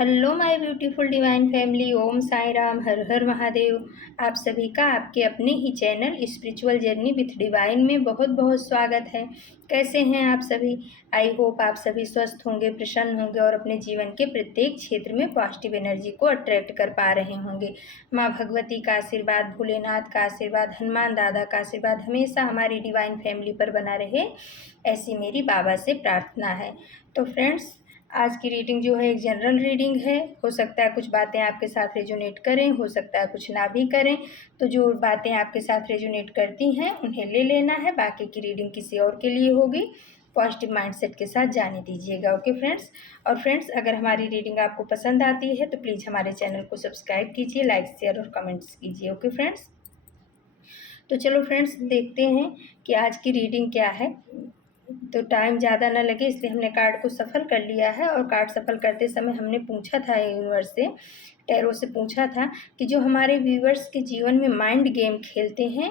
Hello my beautiful divine family, Om Sai Ram, हर हर महादेव। आप सभी का आपके अपने ही channel spiritual journey with divine में बहुत बहुत स्वागत है। कैसे हैं आप सभी? आई होप आप सभी स्वस्थ होंगे, प्रसन्न होंगे और अपने जीवन के प्रत्येक क्षेत्र में पॉजिटिव एनर्जी को अट्रैक्ट कर पा रहे होंगे। माँ भगवती का आशीर्वाद, भोलेनाथ का आशीर्वाद, हनुमान दादा का आशीर्वाद हमेशा हमारी डिवाइन फैमिली पर बना रहे, ऐसी मेरी बाबा से प्रार्थना है। तो फ्रेंड्स, आज की रीडिंग जो है एक जनरल रीडिंग है। हो सकता है कुछ बातें आपके साथ रेजोनेट करें, हो सकता है कुछ ना भी करें। तो जो बातें आपके साथ रेजोनेट करती हैं उन्हें ले लेना है, बाकी की रीडिंग किसी और के लिए होगी। पॉजिटिव माइंडसेट के साथ जाने दीजिएगा। Okay friends. और फ्रेंड्स, अगर हमारी रीडिंग आपको पसंद आती है तो प्लीज़ हमारे चैनल को सब्सक्राइब कीजिए, लाइक शेयर और कमेंट्स कीजिए। Okay friends. तो चलो फ्रेंड्स, देखते हैं कि आज की रीडिंग क्या है। तो टाइम ज़्यादा ना लगे इसलिए हमने कार्ड को सफल कर लिया है। और कार्ड सफल करते समय हमने पूछा था यूनिवर्स से, टैरो से पूछा था कि जो हमारे व्यूवर्स के जीवन में माइंड गेम खेलते हैं,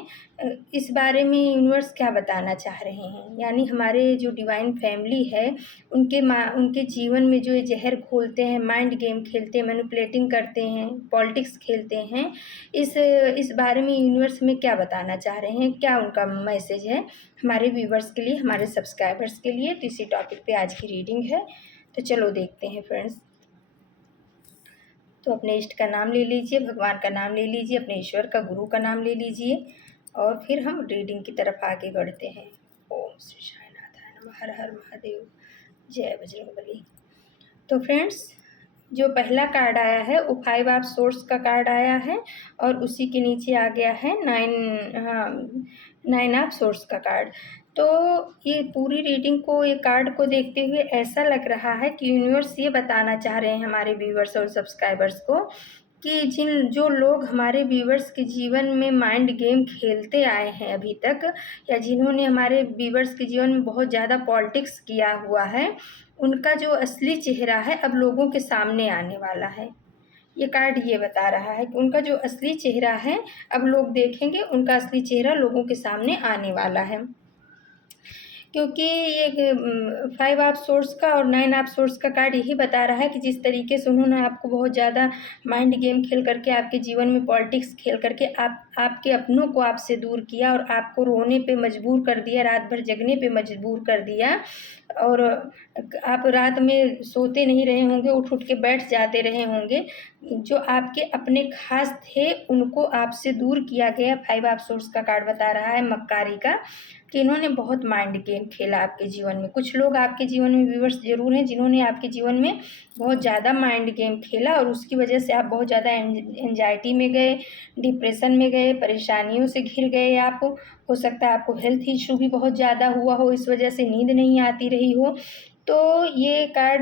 इस बारे में यूनिवर्स क्या बताना चाह रहे हैं। यानी हमारे जो डिवाइन फैमिली है उनके जीवन में जो ये जहर घोलते हैं, माइंड गेम खेलते हैं, मैनिपुलेटिंग करते हैं, पॉलिटिक्स खेलते हैं, इस बारे में यूनिवर्स में क्या बताना चाह रहे हैं, क्या उनका मैसेज है हमारे व्यूवर्स के लिए, हमारे सब्सक्राइबर्स के लिए। तो इसी टॉपिक पे आज की रीडिंग है। तो चलो देखते हैं फ्रेंड्स। तो अपने इष्ट का नाम ले लीजिए, भगवान का नाम ले लीजिए, अपने ईश्वर का, गुरु का नाम ले लीजिए और फिर हम रीडिंग की तरफ आगे बढ़ते हैं। ओम श्री साईनाथाय नमः, हर हर महादेव, जय बजरंगबली। तो फ्रेंड्स, जो पहला कार्ड आया है वो 5 ऑफ सोर्स का कार्ड आया है और उसी के नीचे आ गया है 9 ऑफ सोर्स का कार्ड। तो ये पूरी रीडिंग को, ये कार्ड को देखते हुए ऐसा लग रहा है कि यूनिवर्स ये बताना चाह रहे हैं हमारे व्यूवर्स और सब्सक्राइबर्स को कि जो लोग हमारे व्यूवर्स के जीवन में माइंड गेम खेलते आए हैं अभी तक, या जिन्होंने हमारे व्यूवर्स के जीवन में बहुत ज़्यादा पॉलिटिक्स किया हुआ है, उनका जो असली चेहरा है अब लोगों के सामने आने वाला है। ये कार्ड ये बता रहा है कि उनका जो असली चेहरा है अब लोग देखेंगे, उनका असली चेहरा लोगों के सामने आने वाला है। क्योंकि ये 5 ऑफ सोर्स का और 9 ऑफ सोर्स का कार्ड यही बता रहा है कि जिस तरीके से उन्होंने आपको बहुत ज़्यादा माइंड गेम खेल करके, आपके जीवन में पॉलिटिक्स खेल करके आपके अपनों को आपसे दूर किया और आपको रोने पे मजबूर कर दिया, रात भर जगने पे मजबूर कर दिया, और आप रात में सोते नहीं रहे होंगे, उठ उठ के बैठ जाते रहे होंगे। जो आपके अपने खास थे उनको आपसे दूर किया गया। 5 ऑफ सोर्स का कार्ड बता रहा है मक्कारी का, कि इन्होंने बहुत माइंड गेम खेला आपके जीवन में। कुछ लोग आपके जीवन में व्यूवर्स जरूर हैं जिन्होंने आपके जीवन में बहुत ज़्यादा माइंड गेम खेला और उसकी वजह से आप बहुत ज़्यादा एंजाइटी में गए, डिप्रेशन में गए, परेशानियों से घिर गए। आप, हो सकता है आपको हेल्थ इशू भी बहुत ज़्यादा हुआ हो, इस वजह से नींद नहीं आती रही हो। तो ये कार्ड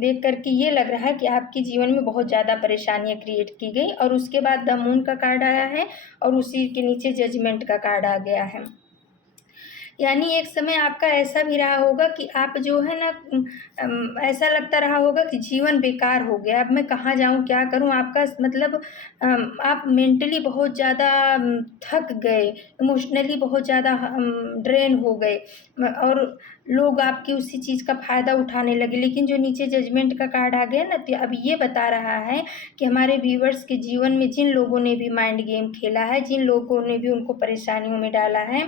देख करके ये लग रहा है कि आपके जीवन में बहुत ज़्यादा परेशानियां क्रिएट की गई। और उसके बाद द मून का कार्ड आया है और उसी के नीचे जजमेंट का कार्ड आ गया है। यानी एक समय आपका ऐसा भी रहा होगा कि आप जो है ना, ऐसा लगता रहा होगा कि जीवन बेकार हो गया, अब मैं कहाँ जाऊँ, क्या करूँ। आपका मतलब आप मेंटली बहुत ज़्यादा थक गए, इमोशनली बहुत ज़्यादा ड्रेन हो गए और लोग आपकी उसी चीज़ का फ़ायदा उठाने लगे। लेकिन जो नीचे जजमेंट का कार्ड आ गया ना, तो अब ये बता रहा है कि हमारे व्यूवर्स के जीवन में जिन लोगों ने भी माइंड गेम खेला है, जिन लोगों ने भी उनको परेशानियों में डाला है,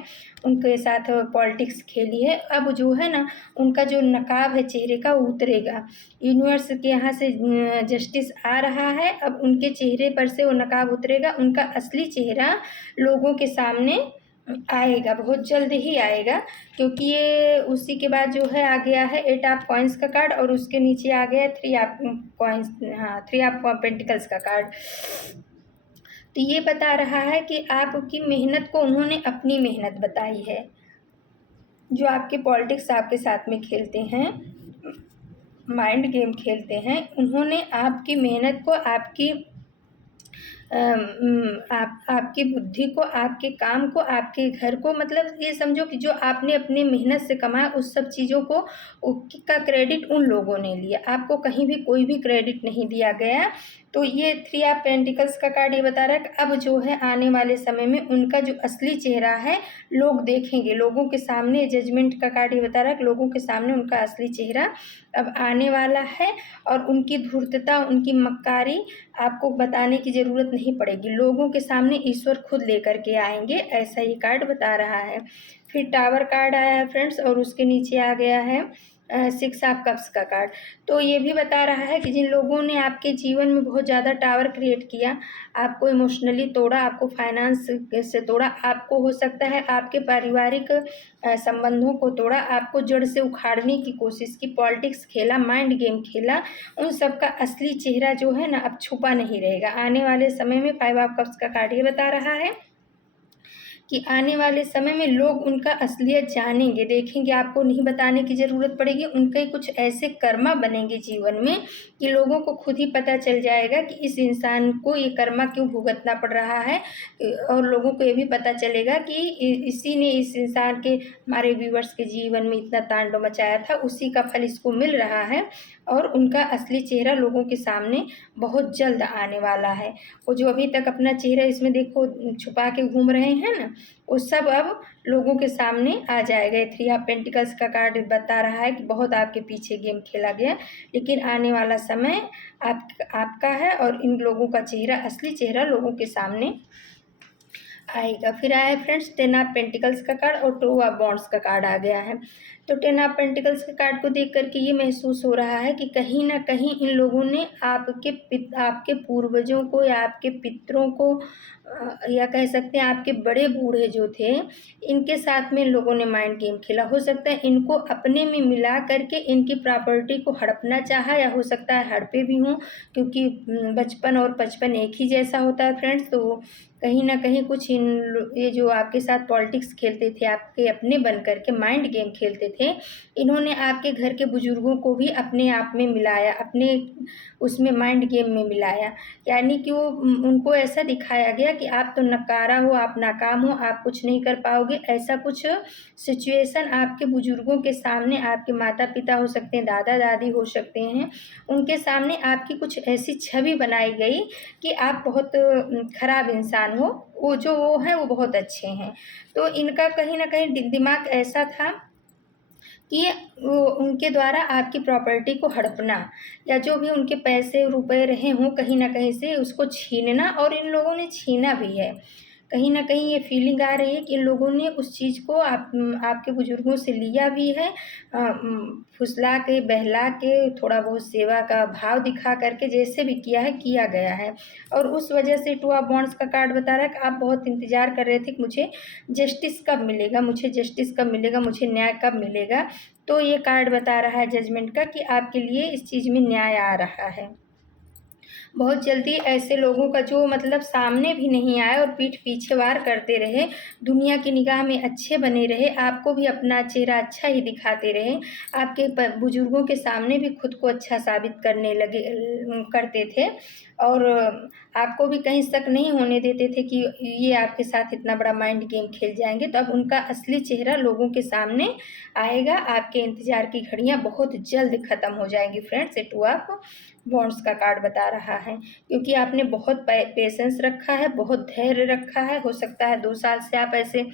उनके साथ पॉलिटिक्स खेली है, अब जो है ना उनका जो नकाब है चेहरे का वो उतरेगा। यूनिवर्स के यहाँ से जस्टिस आ रहा है, अब उनके चेहरे पर से वो नकाब उतरेगा, उनका असली चेहरा लोगों के सामने आएगा, बहुत जल्द ही आएगा। क्योंकि ये उसी के बाद जो है आ गया है 8 ऑफ कॉइंस का कार्ड और उसके नीचे आ गया 3 ऑफ कॉइंस, हाँ 3 ऑफ पेंटिकल्स का कार्ड। तो ये बता रहा है कि आपकी मेहनत को उन्होंने अपनी मेहनत बताई है। जो आपके पॉलिटिक्स आपके साथ में खेलते हैं, माइंड गेम खेलते हैं, उन्होंने आपकी मेहनत को, आपकी बुद्धि को, आपके काम को, आपके घर को, मतलब ये समझो कि जो आपने अपनी मेहनत से कमाया उस सब चीज़ों का क्रेडिट उन लोगों ने लिया। आपको कहीं भी कोई भी क्रेडिट नहीं दिया गया। तो ये थ्री ऑफ पेंटिकल्स का कार्ड ये बता रहा है कि अब जो है आने वाले समय में उनका जो असली चेहरा है लोग देखेंगे, लोगों के सामने। जजमेंट का कार्ड ये बता रहा है कि लोगों के सामने उनका असली चेहरा अब आने वाला है और उनकी धूर्तता, उनकी मक्कारी आपको बताने की ज़रूरत नहीं पड़ेगी। लोगों के सामने ईश्वर खुद लेकर के आएंगे, ऐसा ये कार्ड बता रहा है। फिर टावर कार्ड आया है फ्रेंड्स, और उसके नीचे आ गया है सिक्स ऑफ कप्स का कार्ड। तो ये भी बता रहा है कि जिन लोगों ने आपके जीवन में बहुत ज़्यादा टावर क्रिएट किया, आपको इमोशनली तोड़ा, आपको फाइनेंस से तोड़ा, आपको हो सकता है आपके पारिवारिक संबंधों को तोड़ा, आपको जड़ से उखाड़ने की कोशिश की, पॉलिटिक्स खेला, माइंड गेम खेला, उन सब का असली चेहरा जो है ना अब छुपा नहीं रहेगा। आने वाले समय में फाइव ऑफ कप्स का कार्ड ये बता रहा है कि आने वाले समय में लोग उनका असलियत जानेंगे, देखेंगे, आपको नहीं बताने की ज़रूरत पड़ेगी। उनके कुछ ऐसे कर्मा बनेंगे जीवन में कि लोगों को खुद ही पता चल जाएगा कि इस इंसान को ये कर्मा क्यों भुगतना पड़ रहा है, और लोगों को ये भी पता चलेगा कि इसी ने इस इंसान के, हमारे व्यूवर्स के जीवन में इतना तांडव मचाया था, उसी का फल इसको मिल रहा है और उनका असली चेहरा लोगों के सामने बहुत जल्द आने वाला है। वो जो अभी तक अपना चेहरा इसमें देखो छुपा के घूम रहे हैं ना, वो सब अब लोगों के सामने आ जाएगा। थ्री ऑफ पेंटिकल्स का कार्ड बता रहा है कि बहुत आपके पीछे गेम खेला गया, लेकिन आने वाला समय आपका है और इन लोगों का चेहरा, असली चेहरा लोगों के सामने आएगा। फिर आया फ्रेंड्स टेन ऑफ पेंटिकल्स का कार्ड और टू ऑफ वॉन्ड्स का कार्ड आ गया है। तो टेन ऑफ पेंटिकल्स के कार्ड को देख करके ये महसूस हो रहा है कि कहीं ना कहीं इन लोगों ने आपके पूर्वजों को या आपके पितरों को या कह सकते हैं आपके बड़े बूढ़े जो थे, इनके साथ में इन लोगों ने माइंड गेम खेला। हो सकता है इनको अपने में मिला करके इनकी प्रॉपर्टी को हड़पना चाहा, या हो सकता है हड़पे भी हों, क्योंकि बचपन और बचपन एक ही जैसा होता है फ्रेंड्स। तो कहीं ना कहीं कुछ ये जो आपके साथ पॉलिटिक्स खेलते थे, आपके अपने बन करके माइंड गेम खेलते थे, इन्होंने आपके घर के बुजुर्गों को भी अपने आप में मिलाया, अपने उसमें माइंड गेम में मिलाया। यानी कि वो उनको ऐसा दिखाया गया कि आप तो नकारा हो, आप नाकाम हो, आप कुछ नहीं कर पाओगे। ऐसा कुछ सिचुएशन आपके बुजुर्गों के सामने, आपके माता पिता हो सकते हैं, दादा दादी हो सकते हैं, उनके सामने आपकी कुछ ऐसी छवि बनाई गई कि आप बहुत खराब इंसान हो, वो हैं वो बहुत अच्छे हैं। तो इनका कहीं ना कहीं दिमाग ऐसा था कि वो उनके द्वारा आपकी प्रॉपर्टी को हड़पना, या जो भी उनके पैसे रुपए रहे हों कहीं ना कहीं से उसको छीनना, और इन लोगों ने छीना भी है। कहीं ना कहीं ये फीलिंग आ रही है कि इन लोगों ने उस चीज़ को आपके बुजुर्गों से लिया भी है, फुसला के, बहला के, थोड़ा बहुत सेवा का भाव दिखा करके, जैसे भी किया है किया गया है। और उस वजह से टू ऑफ वॉन्ड्स का कार्ड बता रहा है कि आप बहुत इंतज़ार कर रहे थे कि मुझे जस्टिस कब मिलेगा, मुझे जस्टिस कब मिलेगा, मुझे न्याय कब मिलेगा। तो ये कार्ड बता रहा है जजमेंट का कि आपके लिए इस चीज़ में न्याय आ रहा है बहुत जल्दी। ऐसे लोगों का जो मतलब सामने भी नहीं आए और पीठ पीछे वार करते रहे, दुनिया की निगाह में अच्छे बने रहे, आपको भी अपना चेहरा अच्छा ही दिखाते रहे, आपके बुजुर्गों के सामने भी खुद को अच्छा साबित करते थे, और आपको भी कहीं शक नहीं होने देते थे कि ये आपके साथ इतना बड़ा माइंड गेम खेल जाएंगे। तो अब उनका असली चेहरा लोगों के सामने आएगा। आपके इंतज़ार की घड़ियां बहुत जल्द ख़त्म हो जाएंगी फ्रेंड्स। ये टू ऑफ वॉन्ड्स का कार्ड बता रहा है, क्योंकि आपने बहुत पेशेंस रखा है, बहुत धैर्य रखा है। हो सकता है 2 साल से आप ऐसे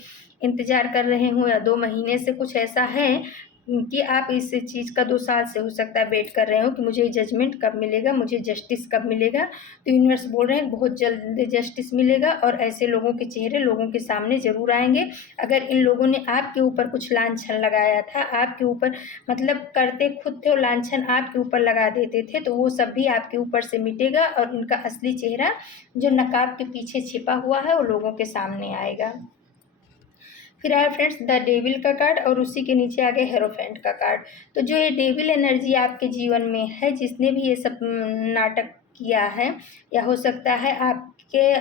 इंतज़ार कर रहे हों, या 2 महीने से कुछ ऐसा है कि आप इस चीज़ का 2 साल से हो सकता है वेट कर रहे हो कि मुझे जजमेंट कब मिलेगा, मुझे जस्टिस कब मिलेगा। तो यूनिवर्स बोल रहे हैं बहुत जल्द जस्टिस मिलेगा, और ऐसे लोगों के चेहरे लोगों के सामने ज़रूर आएंगे। अगर इन लोगों ने आपके ऊपर कुछ लांछन लगाया था, आपके ऊपर मतलब करते खुद थे और लांछन आपके ऊपर लगा देते थे, तो वो सब भी आपके ऊपर से मिटेगा, और उनका असली चेहरा जो नकाब के पीछे छिपा हुआ है वो लोगों के सामने आएगा। फिर आया फ्रेंड्स द डेविल का कार्ड, और उसी के नीचे आ गया हेरोफेंट का कार्ड। तो जो ये डेविल एनर्जी आपके जीवन में है, जिसने भी ये सब नाटक किया है, या हो सकता है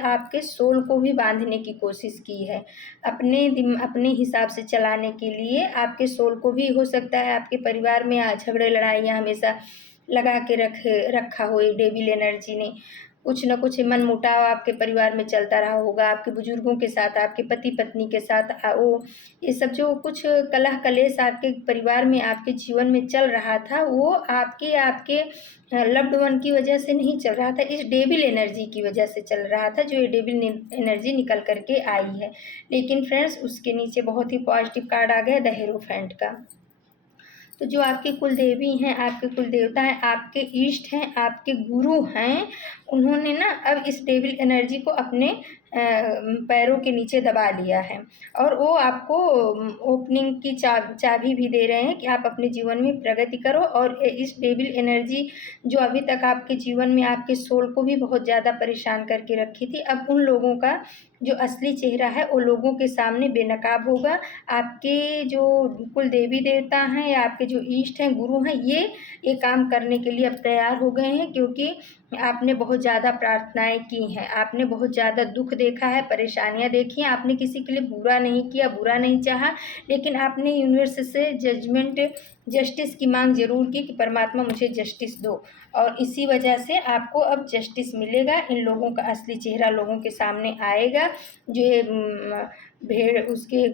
आपके सोल को भी बांधने की कोशिश की है, अपने हिसाब से चलाने के लिए। आपके सोल को भी हो सकता है आपके परिवार में झगड़े लड़ाइयाँ हमेशा लगा के रखा हो ये डेविल एनर्जी ने। कुछ न कुछ मनमुटाव आपके परिवार में चलता रहा होगा, आपके बुजुर्गों के साथ, आपके पति पत्नी के साथ वो ये सब जो कुछ कलह कलेश आपके परिवार में, आपके जीवन में चल रहा था, वो आपके लव्ड वन की वजह से नहीं चल रहा था, इस डेविल एनर्जी की वजह से चल रहा था, जो ये डेविल एनर्जी निकल करके आई है। लेकिन फ्रेंड्स, उसके नीचे बहुत ही पॉजिटिव कार्ड आ गया द हेरोफेंट का। तो जो आपके कुल देवी हैं, आपके कुल देवता हैं, आपके इष्ट हैं, आपके गुरु हैं, उन्होंने ना अब इस डेविल एनर्जी को अपने पैरों के नीचे दबा लिया है, और वो आपको ओपनिंग की चाबी भी दे रहे हैं कि आप अपने जीवन में प्रगति करो। और इस डेविल एनर्जी जो अभी तक आपके जीवन में आपके सोल को भी बहुत ज़्यादा परेशान करके रखी थी, अब उन लोगों का जो असली चेहरा है वो लोगों के सामने बेनकाब होगा। आपके जो कुल देवी देवता हैं या आपके जो इष्ट हैं, गुरु हैं, ये काम करने के लिए अब तैयार हो गए हैं, क्योंकि आपने बहुत ज़्यादा प्रार्थनाएं की हैं, आपने बहुत ज़्यादा दुख देखा है, परेशानियां देखी हैं, आपने किसी के लिए बुरा नहीं किया, बुरा नहीं चाहा, लेकिन आपने यूनिवर्स से जस्टिस की मांग जरूर की कि परमात्मा मुझे जस्टिस दो, और इसी वजह से आपको अब जस्टिस मिलेगा। इन लोगों का असली चेहरा लोगों के सामने आएगा। जो ये भेड़ उसके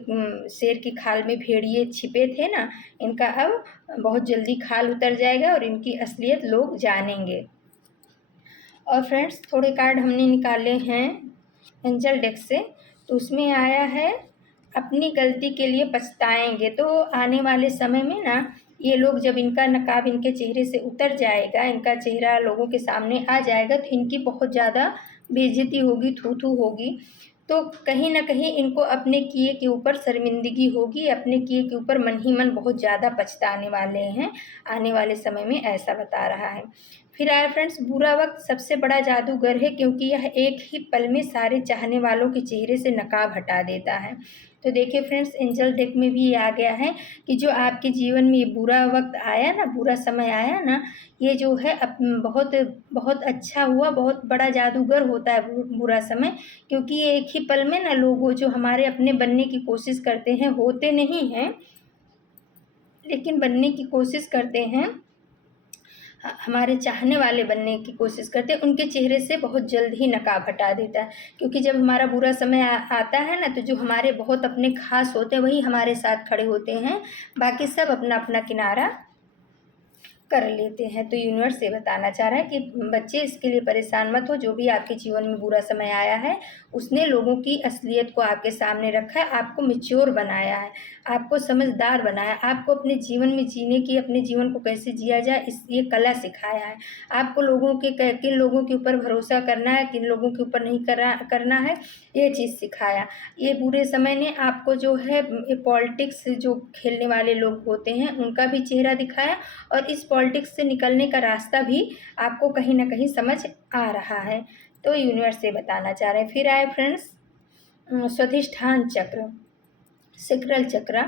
शेर की खाल में भेड़िए छिपे थे ना, इनका अब बहुत जल्दी खाल उतर जाएगा और इनकी असलियत लोग जानेंगे। और फ्रेंड्स, थोड़े कार्ड हमने निकाले हैं एंजल डेक से, तो उसमें आया है अपनी गलती के लिए पछताएंगे। तो आने वाले समय में ना ये लोग, जब इनका नकाब इनके चेहरे से उतर जाएगा, इनका चेहरा लोगों के सामने आ जाएगा, तो इनकी बहुत ज़्यादा बेइज्जती होगी, थू थू होगी। तो कहीं ना कहीं इनको अपने किए के ऊपर शर्मिंदगी होगी, अपने किए के ऊपर मन ही मन बहुत ज़्यादा पछताने वाले हैं आने वाले समय में, ऐसा बता रहा है। फिर आया फ्रेंड्स, बुरा वक्त सबसे बड़ा जादूगर है, क्योंकि यह एक ही पल में सारे चाहने वालों के चेहरे से नकाब हटा देता है। तो देखिए फ्रेंड्स, एंजल डेक में भी ये आ गया है कि जो आपके जीवन में ये बुरा वक्त आया ना, बुरा समय आया ना, ये जो है बहुत बहुत अच्छा हुआ, बहुत बड़ा जादूगर होता है बुरा समय, क्योंकि ये एक ही पल में ना लोगों जो हमारे अपने बनने की कोशिश करते हैं, होते नहीं हैं लेकिन बनने की कोशिश करते हैं, हमारे चाहने वाले बनने की कोशिश करते हैं, उनके चेहरे से बहुत जल्द ही नकाब हटा देता है। क्योंकि जब हमारा बुरा समय आता है ना, तो जो हमारे बहुत अपने खास होते हैं वही हमारे साथ खड़े होते हैं, बाकी सब अपना अपना किनारा कर लेते हैं। तो यूनिवर्स ये बताना चाह रहा है कि बच्चे, इसके लिए परेशान मत हो। जो भी आपके जीवन में बुरा समय आया है, उसने लोगों की असलियत को आपके सामने रखा है, आपको मैच्योर बनाया है, आपको समझदार बनाया, आपको अपने जीवन में जीने की, अपने जीवन को कैसे जिया जाए, ये कला सिखाया है। आपको लोगों के किन लोगों के ऊपर भरोसा करना है, किन लोगों के ऊपर नहीं करना है, ये चीज़ सिखाया। ये बुरे समय ने आपको जो है पॉलिटिक्स जो खेलने वाले लोग होते हैं उनका भी चेहरा दिखाया, और इस पॉलिटिक्स से निकलने का रास्ता भी आपको कहीं ना कहीं समझ आ रहा है। तो यूनिवर्स से बताना चाह रहे हैं। फिर आए फ्रेंड्स स्वाधिष्ठान चक्र, सेक्रल चक्र।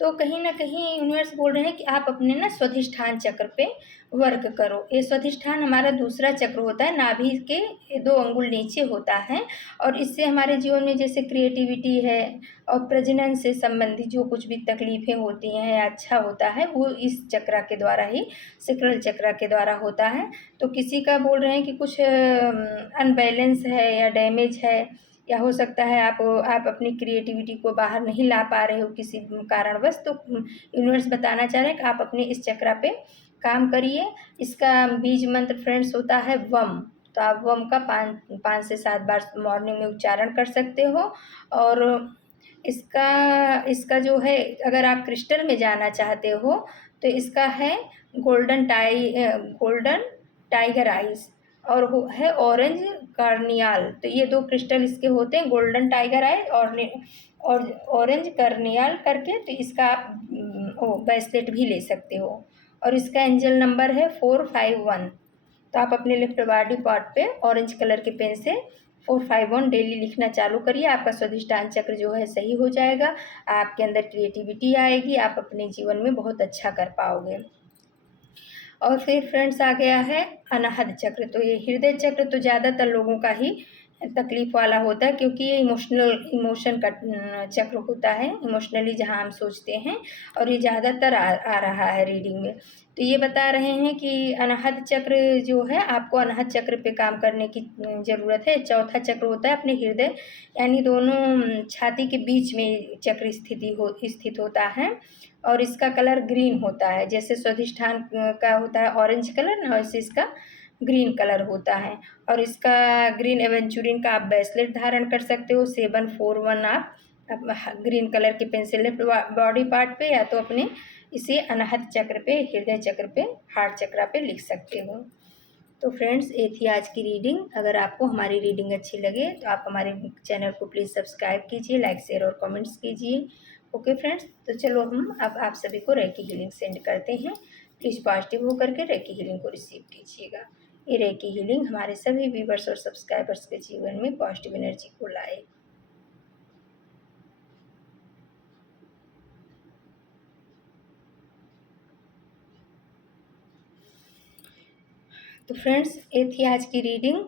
तो कहीं ना कहीं यूनिवर्स बोल रहे हैं कि आप अपने ना स्वाधिष्ठान चक्र पे वर्क करो। ये स्वाधिष्ठान हमारा दूसरा चक्र होता है, नाभि के 2 अंगुल नीचे होता है, और इससे हमारे जीवन में जैसे क्रिएटिविटी है और प्रजनन से संबंधित जो कुछ भी तकलीफ़ें होती हैं या अच्छा होता है, वो इस चक्र के द्वारा ही, सेक्रल चक्र के द्वारा होता है। तो किसी का बोल रहे हैं कि कुछ अनबैलेंस है या डैमेज है, या हो सकता है आप अपनी क्रिएटिविटी को बाहर नहीं ला पा रहे हो किसी कारणवश, तो यूनिवर्स बताना चाह रहे हैं कि आप अपने इस चक्र पे काम करिए। इसका बीज मंत्र फ्रेंड्स होता है वम। तो आप वम का 5 से 7 बार मॉर्निंग में उच्चारण कर सकते हो। और इसका जो है, अगर आप क्रिस्टल में जाना चाहते हो तो इसका है गोल्डन टाइगर आइज, और है ऑरेंज कार्नियाल। तो ये 2 क्रिस्टल इसके होते हैं, गोल्डन टाइगर आई और ऑरेंज कार्नियाल करके। तो इसका आप ब्रेसलेट भी ले सकते हो, और इसका एंजल नंबर है 451। तो आप अपने लेफ्ट बॉडी पार्ट पे ऑरेंज कलर के पेन से 451 डेली लिखना चालू करिए। आपका स्वाधिष्ठान चक्र जो है सही हो जाएगा, आपके अंदर क्रिएटिविटी आएगी, आप अपने जीवन में बहुत अच्छा कर पाओगे। और फिर फ्रेंड्स आ गया है अनाहत चक्र। तो ये हृदय चक्र तो ज़्यादातर लोगों का ही तकलीफ़ वाला होता है, क्योंकि ये इमोशन का चक्र होता है, इमोशनली जहाँ हम सोचते हैं, और ये ज़्यादातर आ रहा है रीडिंग में। तो ये बता रहे हैं कि अनाहत चक्र जो है, आपको अनाहत चक्र पे काम करने की ज़रूरत है। चौथा चक्र होता है अपने हृदय यानी दोनों छाती के बीच में चक्र स्थित होता है, और इसका कलर ग्रीन होता है। जैसे स्वाधिष्ठान का होता है ऑरेंज कलर ना, वैसे इसका ग्रीन कलर होता है। और इसका ग्रीन एवेंचुरिन का आप ब्रेसलेट धारण कर सकते हो। 741 आप ग्रीन कलर की पेंसिल बॉडी पार्ट पे, या तो अपने इसे अनाहत चक्र पे, हृदय चक्र पे, हार्ट चक्र पे लिख सकते हो। तो फ्रेंड्स, ये थी आज की रीडिंग। अगर आपको हमारी रीडिंग अच्छी लगे तो आप हमारे चैनल को प्लीज़ सब्सक्राइब कीजिए, लाइक शेयर और कमेंट्स कीजिए। ओके फ्रेंड्स, तो चलो हम अब आप सभी को रेकी हीलिंग सेंड करते हैं। प्लीज़ पॉजिटिव होकर के रेकी हीलिंग को रिसीव कीजिएगा। ये रेकी हीलिंग हमारे सभी व्यूवर्स और सब्सक्राइबर्स के जीवन में पॉजिटिव एनर्जी को लाए। तो फ्रेंड्स, ये थी आज की रीडिंग।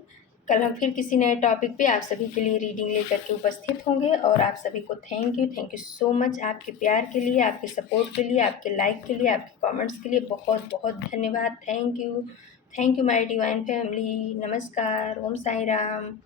कल हम फिर किसी नए टॉपिक पे आप सभी के लिए रीडिंग लेकर के उपस्थित होंगे। और आप सभी को थैंक यू सो मच, आपके प्यार के लिए, आपके सपोर्ट के लिए, आपके लाइक के लिए, आपके कमेंट्स के लिए बहुत बहुत धन्यवाद। Thank you my divine family. नमस्कार। ओम साई राम।